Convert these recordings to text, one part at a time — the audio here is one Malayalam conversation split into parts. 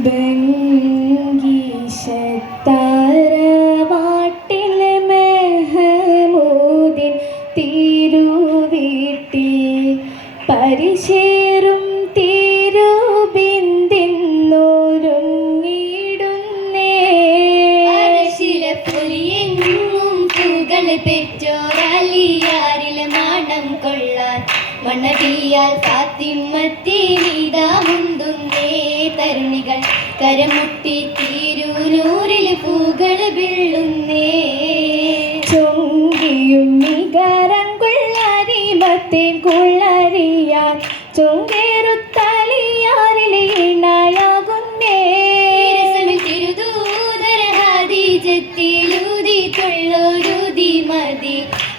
ബംഗീശത്തറവാട്ടിലെ മെഹമൂദിൻ തിരുവീട്ടിൽ പൂകൾ പെറ്റോരലിയാരിലെ മാണം കൊള്ളാൻ മണവിയാൽ ഫാത്തിമത്തി നീതാ മുന്തുന്നേ തരുണികൾ കരമുട്ടി തിരുനൂറിൽ പൂകൾ വിള്ളുന്നേ. ചൊങ്കിയും നികരം കുള്ളരിമത്തേൻ കുള്ളരിയാൻ ചൊങ്കേറുത്തലിയാറിലെ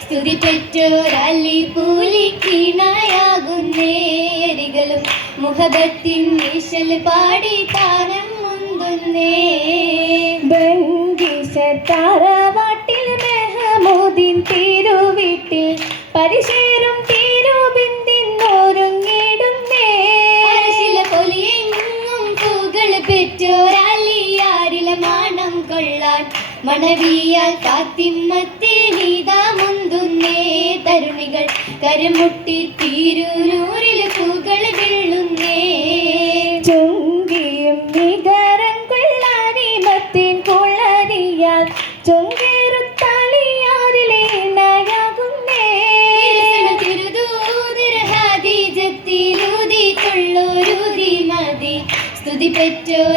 സ്തുതി പെറ്റോരലി പൂലിക്കിണയാകുന്നേ അരികളും നിശൽ പാടി താരം മുന്തുന്നേ ബംഗീശത്തറവാട്ടിൽ മെഹമൂദിൻ തിരുവീട്ടിൽ പരിശേറും തിരുബിന്ദിന്നൊരുങ്ങിടുന്നേ അരശില പൊലിയെങ്ങും പൂകൾ പെറ്റോരലിയാരിലെ മാണം കൊള്ളാൻ മണവിയാൽ കാത്തിമ്മത്തെ നീതാ മുന്തുന്നേ തരുണികൾ കരമുട്ടി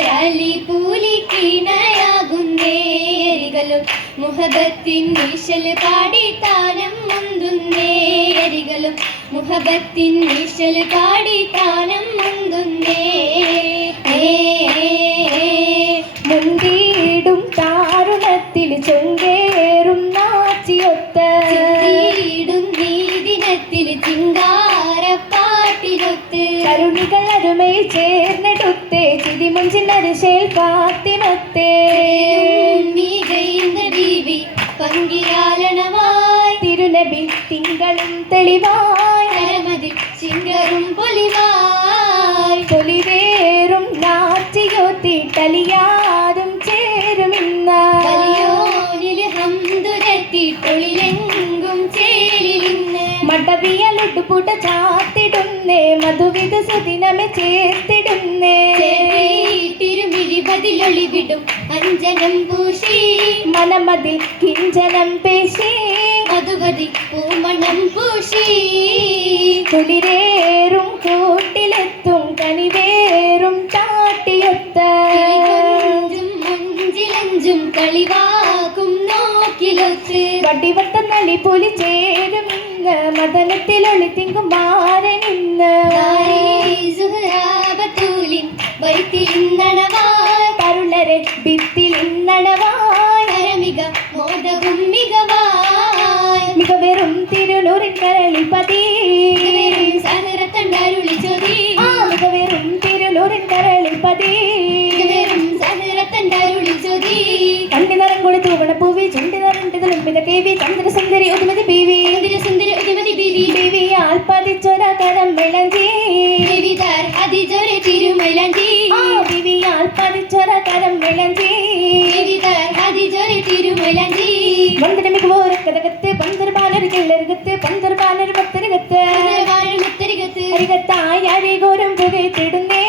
പെറ്റോരലി പൂലിക്കിണയാകുന്നേരികളും മുഹബത്തിൻ നിശൽ പാടി താനം മുന്തുന്നേരികളും മുഹബത്തിൻ നിശൽ പാടി താനം മുന്തുന്നേ തെളിവായി കരമതിൽ ചിങ്കറും പൊലിവായി. പൊലിവേറും നാച്ചിയൊത്തിട്ടലിയാരും ചേരുമിന്ന വലിയോനിൽ ചേലിലിന്ന് മടവിയലൊട്ടുപൂട്ട ചാത്തിടുന്നേ മധുവിധ സുദിനമെ ചേർത്തിടുന്നേ. തിരുമിഴിപതിലൊളിവിടും അഞ്ജനം പൂശി. മനമതിൽ കിഞ്ചനം പേശി. മധുവതി പൂമണം പൂശി. കുളിരേറും കൂട്ടിലെത്തും കനിവേറും ചാട്ടിയൊത്ത. കിളികൊഞ്ചും മഞ്ചിലഞ്ചും കളിവാക്കും നോക്കിലൊച്ച് വടിവട്ട നളി പുലി ചേരുമിന്ന് മദനത്തിലൊളി തിങ്കും മാരനിന്ന് സുഹറാബത്തൂലിൻ വൈത്തിലിന്നണവായി കരുളരെ ഭിത്തിലിന്നണവായി പരമിക മോദകും മികവാ ചൊതി ആ മികവെറും തിരുനൂറിൻ കരളിപ്പതി മികവെറും സഹരത്തണ്ടരുളി ചൊതി കണ്ണി നിറം കൊളി തൂവണ പൂവി ചുണ്ടി നിറണ്ടിതളും കേവി ചന്ദ്ര സുന്ദരി ഉതുമതി ബീവി സുന്ദര ഉദമതി ബിവി ബീവിയാൽ പതിച്ചൊര കരം വിളഞ്ചി തിരുമലഞ്ചി അതിജൊരെ തിരുമൈലഞ്ചി ആ ബീവിയാൽ പതിച്ചൊര കരം വിളഞ്ചി തിരുമൈലഞ്ചി വന്ദന മികവോരക്കതകത്ത് പന്തർ ബാലർ പന്തർ ബാലർ പത്തരകത്ത്. മുത്തരികത്ത് അരികത്തായ അരികോരം പുകയത്തിടുന്നേ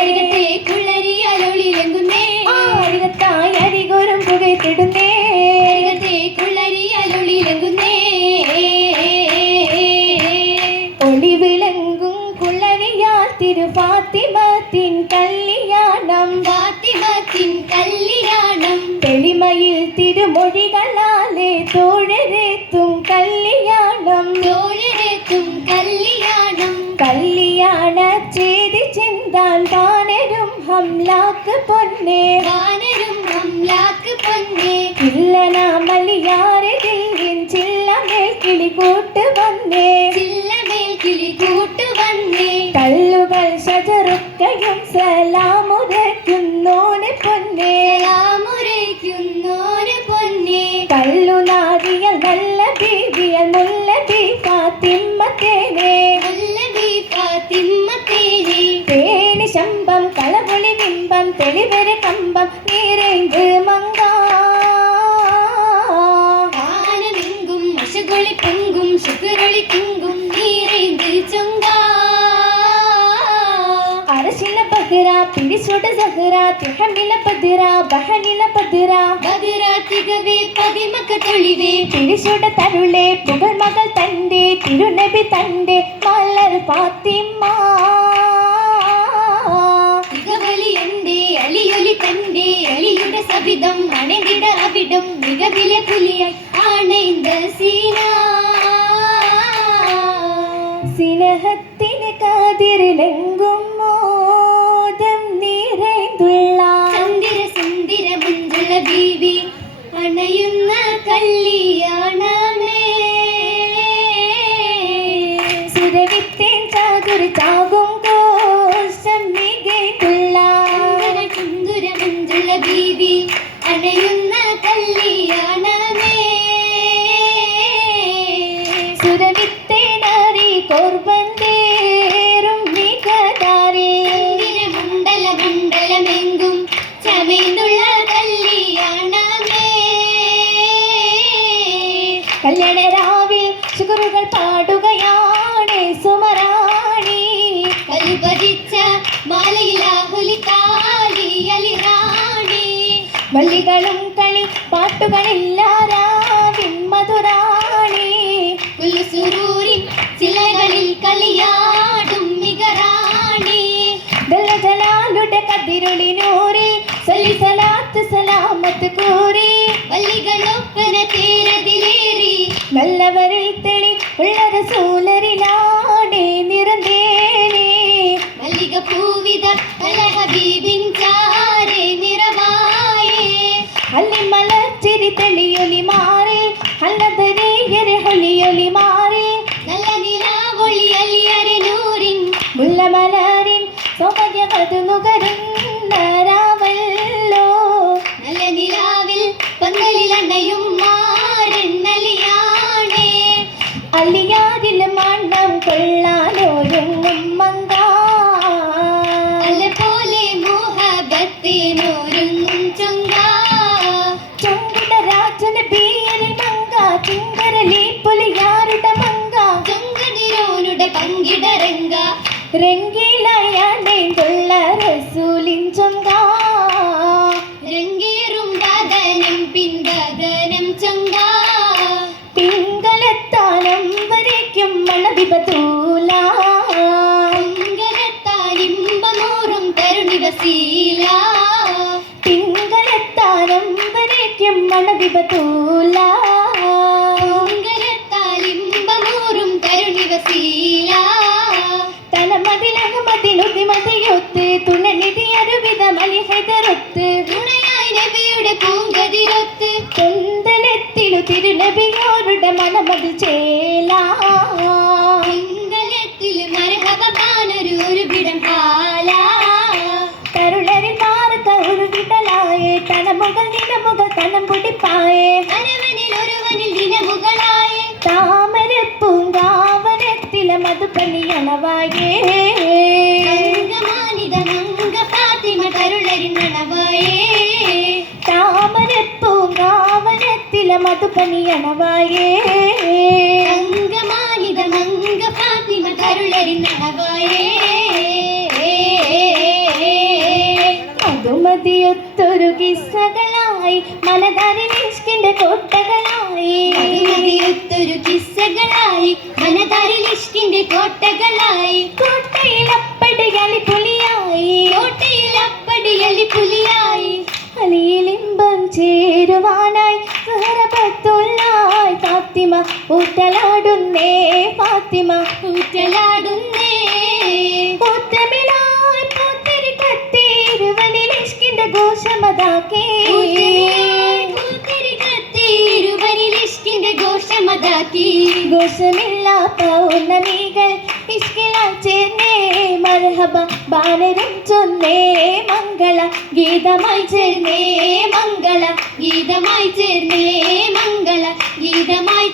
അരികത്തെ കുള്ളരിയാലൊളിലെങ്കുന്നേ ആ അരികത്തായ അരികോരം പുകയത്തിടുന്നേ അരികത്തെ കുള്ളരിയാലൊളിലെങ്കുന്നേ ഒളി വിളങ്ങും കുള്ളരിയാൽ തിരുഫാത്തിമത്തിൻ കല്യാണം. ഫാത്തിമത്തിൻ കല്യാണം. തെളിമയിൽ തിരുമൊഴികളാലെ തോഴരെത്തും കല്യാണം. തോഴരെത്തും കല്യാണം. കല്യാണ ചെയ്തി ചിന്താൻ താനരും ഹംലാക്ക് പൊന്നേ. വാനരും അംലാക്ക് പൊന്നേ. ദില്ലിൻ ചില്ലമേൽ കിളി കൂട്ട് വന്നേ. ചില്ലമേൽ കിളി കൂട്ടുവന്നേ കല്ലുകൾ ശജറുക്കയും സലാമുരയ്ക്കുന്നോനെ தெளிவெறி கம்பம் நிறைந்து மங்கா. வானமெங்கும் மசுகொளி பொங்கும் சுகரொளி கிங்கும் நிறைந்து சொங்கா. அரசில பகுரா பிடிசுட சகுரா திகமில பதுரா பகனில பதுரா. பதுரா திகவே பதிமக்க தொழிவே பிடிசுட தருளே புகழ் மகள் தண்டே திருநபி தண்டே மலர் பார்த்து സീന. സിനഹത്തിന് കാതിരിലെങ്കും മോദം നിറയുള്ള ചന്ദിര സുന്ദര മഞ്ജുള ബീവി അണയുന്ന കല്യാണമേ. സുരവിത്തേൻ ചാതുരി മണ്ഡലമെങ്കും ചമയ്ന്തുള്ള കല്യാണമേ. കല്യാണ രാവിൽ ശുക്രുകൾ പാടുകയാണ് സുമറാണി കൽപതിച്ച മാലയിലാഹുലിക്കാലിയലിറാണി വള്ളികളും കളി പാട്ടുകളില്ലാരാവിൻ മധുരാണി. കുലുസുരൂരിൻ ചിലകളിൽ കളിയാടും ದಿರುಳಿನೋರೆ ಸಲ್ಲಿಸಲಾತು ಸಲಾಮತ್ ಕೋರಿ ಬಲ್ಲಿಗಳೊಪ್ಪನ ತೇರದಿಲೇರಿ நல்லவரை தெளி உள்ளர சூழறி நாடே நிறந்தேனே. மல்லிக பூவித அழக பீபிஞ்சாரே நிறவாயே அல்லி மலர்ச்சிரி தெளியொலி மாறே அல்லதரே எரு ஒளியொலி மாறே. நல்ல நிலா ஒளி அல்லியரே நூறின் முள்ள மலர் സൗഭാഗ്യമത് നുകരുന്ന രാവല്ലോ നല്ല നിലാവിൽ പന്തലിൽ അണ്ണയും മാരെണ്ണലിയാണേ അല്ലിയാരിൽ മണ്ണം കൊള്ളാനൊരുങ്ങും മങ്ക പോലെ മോഹബത്തിനൊരുങ്ങും ചൊങ്ക. ചൊങ്കുട രാജന ബീയരിൽ മങ്ക. ചുങ്കരലി പുലിയാരുടെ മങ്ക. ചുങ്കതിരോനുടെ പങ്കിട രംഗ പങ്കിടരങ്ക രംഗീലായാണ്ടേണ്ടുള്ള റസൂലിൻ ചൊങ്ക. രംഗേറും ദാദനം പിൻദാദനം ചൊങ്ക. പിങ്കലത്താനം വരയ്ക്കും മണവിപതൂല. പൊങ്കലത്താലിമ്പമൂറും തരുണിവസീല പിങ്കലത്താനം വരയ്ക്കും മണവിപതൂല. പൊങ്കലത്താലിമ്പമൂറും തരുണിവസീല തലമതിലകമതിലുതിമതിയൊത്ത് തുണനിധി അരുവിധ മലിഹതരൊത്ത്. തുണയായി നബിയുടെ പൂങ്കതിരൊത്ത്. കുന്തലത്തിലു തിരുനബിയോരുടെ മനമത് ചേല. പൊങ്കലത്തിൽ മരഹബ പാനൊരു ഒരു പിടം പാല തരുളരിൽ മാറുക ഒരു വിടലായേ. തനമുകൾ നിലമുകൾ തനം പൊടിപ്പായേ. അരവനിൽ ഒരുവനിൽ ദിനമുകളായി താമര പൂങ്കാവനത്തിലെ മധുപണിയണവായേ ഫാത്തിമ തരുളരിന്നണവായേ താമര പൂങ്കാവനത്തില മധുപണിയണവായേ അംഗമാനിത മംഗ ഫാത്തിമ തരുളരിന്നണവായേ മധുമതിയൊത്തൊരു കിസ്സകളായി മനതാരിൽ ഇഷ്കിന്റെ കോട്ടകളായി. മതിയൊത്തൊരു കിസ്സകളായി മനതാരിൽ ഇഷ്കിന്റെ കോട്ടകളായി. കോട്ടയിൽ അപ്പടികളി പുലിയായി കോട്ടയിൽ അപ്പടിയലി പുലിയായി അലിയിലിമ്പം ചേരുവാനായി സഹറപത്തുള്ളായി ഫാത്തിമ ഊട്ടലാടുന്നേ ഫാത്തിമ. ഊറ്റലാടുന്നേ. പൂത്തമിഴായി പൂത്തിരി പൂത്തിരി ഘോഷമതാക്കി ഘോഷമില്ല പൗർണമികൾ ഇഷ്കിലാൽ ചേർന്നേ മർഹബ ബാലരും ചൊന്നേ മംഗള ഗീതമായി ചേർന്നേ മംഗള ഗീതമായി ചേർന്നേ മംഗള ഗീതമായി